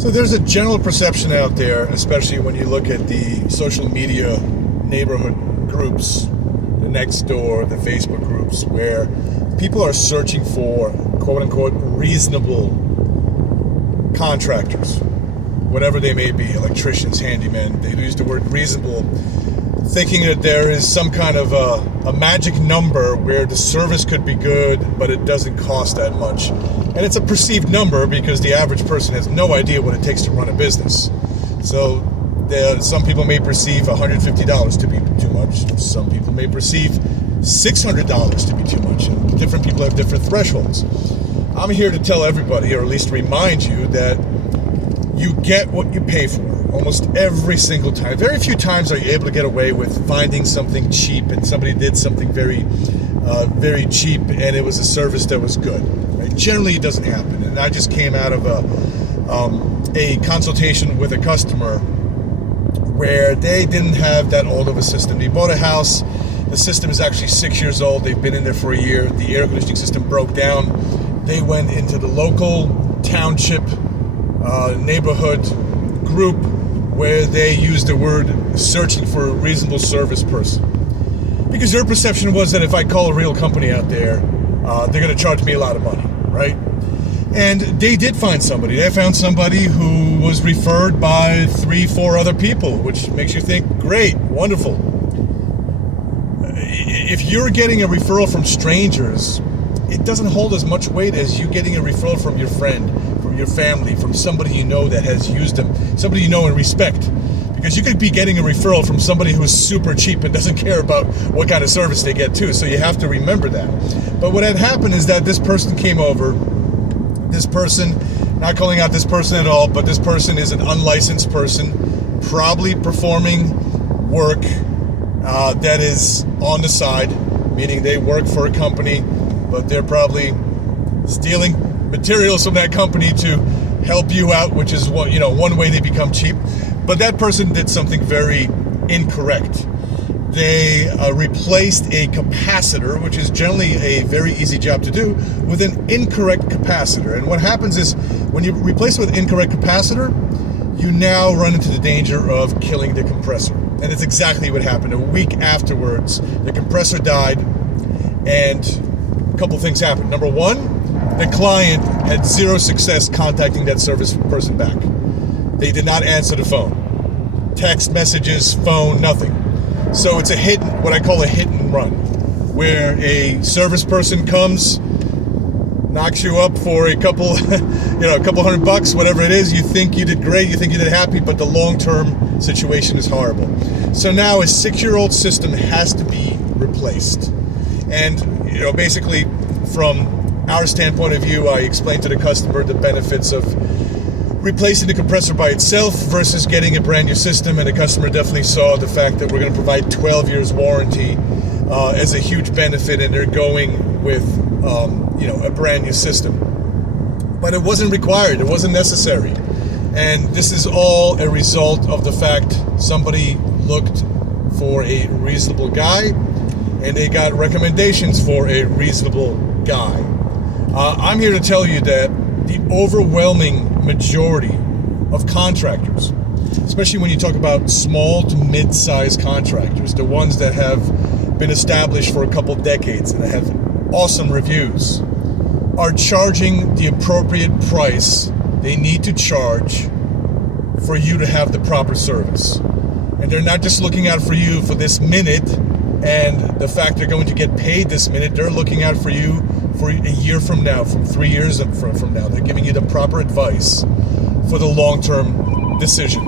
So there's a general perception out there, especially when you look at the social media neighborhood groups, the Nextdoor, the Facebook groups, where people are searching for quote-unquote reasonable contractors, whatever they may be, electricians, handymen. They use the word reasonable, thinking that there is some kind of a magic number where the service could be good, but it doesn't cost that much. And it's a perceived number because the average person has no idea what it takes to run a business. So some people may perceive $150 to be too much. Some people may perceive $600 to be too much. And different people have different thresholds. I'm here to tell everybody, or at least remind you, that you get what you pay for almost every single time. Very few times are you able to get away with finding something cheap and somebody did something very cheap and it was a service that was good. Right? Generally, it doesn't happen. And I just came out of a consultation with a customer where they didn't have that old of a system. They bought a house. The system is actually 6 years old. They've been in there for a year. The air conditioning system broke down. They went into the local township neighborhood group where they used the word searching for a reasonable service person. Because their perception was that if I call a real company out there, they're going to charge me a lot of money, right? And they did find somebody. They found somebody who was referred by 3-4 other people, which makes you think, great, wonderful. If you're getting a referral from strangers, it doesn't hold as much weight as you getting a referral from your friend, from your family, from somebody you know that has used them, somebody you know and respect. Because you could be getting a referral from somebody who is super cheap and doesn't care about what kind of service they get too. So you have to remember that. But what had happened is that this person came over. This person, not calling out this person at all, but this person is an unlicensed person, probably performing work that is on the side, meaning they work for a company, but they're probably stealing materials from that company to help you out, which is one way they become cheap. But that person did something very incorrect. They replaced a capacitor, which is generally a very easy job to do, with an incorrect capacitor. And what happens is when you replace it with incorrect capacitor, you now run into the danger of killing the compressor. And it's exactly what happened. A week afterwards, the compressor died, and a couple things happened. Number one, the client had zero success contacting that service person back. They did not answer the phone. Text messages, phone, nothing. So it's what I call a hit and run, where a service person comes, knocks you up for a couple $100, whatever it is. You think you did great, you think you did happy, but the long-term situation is horrible. So now a 6-year-old system has to be replaced. And basically from our standpoint of view, I explained to the customer the benefits of replacing the compressor by itself versus getting a brand new system, and the customer definitely saw the fact that we're going to provide 12 years warranty as a huge benefit, and they're going with a brand new system. But it wasn't required, it wasn't necessary, and this is all a result of the fact somebody looked for a reasonable guy and they got recommendations for a reasonable guy. I'm here to tell you that the overwhelming majority of contractors, especially when you talk about small to mid-sized contractors, the ones that have been established for a couple decades and that have awesome reviews, are charging the appropriate price they need to charge for you to have the proper service. And they're not just looking out for you for this minute and the fact they're going to get paid this minute. They're looking out for you for a year from now, from 3 years from now. They're giving you the proper advice for the long-term decision.